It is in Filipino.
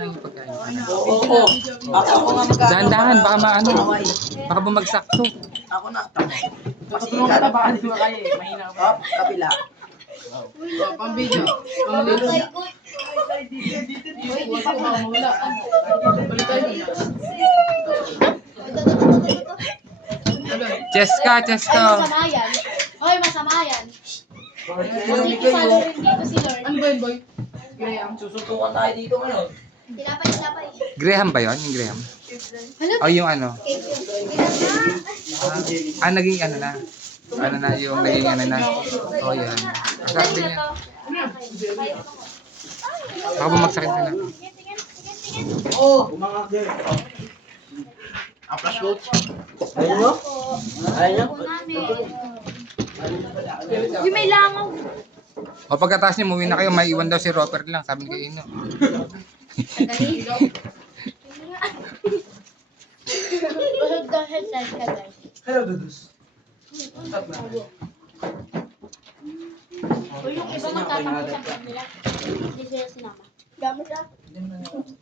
na yung pagkain. Oo. Ako nga magkakaroon. Dahan-dahan, baka maano. Baka bumagsak to. Ako na. Patulong ka na, baka di mo kaya eh. Mahina ka pa. Oh, kapila. Pang video. Pang video. Cheska, Cheska. Masama yan. Hoy, masama yan. Hindi Makikisalo rin dito si Lord. Ano ba yun, boy? Graham. Susuntukan tayo dito ngayon. Tinapay. Graham ba yun? Yung Graham? Ano? O yung ano? Cake yun. Naging ano na. Ano na yung naging ano na. O yan. Masarap din yan. Baka bumagsak ito na. Oo. Mga Aplas coach. Ayun mo? Ayun mo? Yung may langaw. O pagkatapos niyo, umuwi na kayo, may iwan daw si Robert lang. Sabi ni Kaino. Dali. Busog daw siya sa guys. Hello, Dudus. O yung iba magtatampo sa kanila. Hindi sila sinama. Dami siya.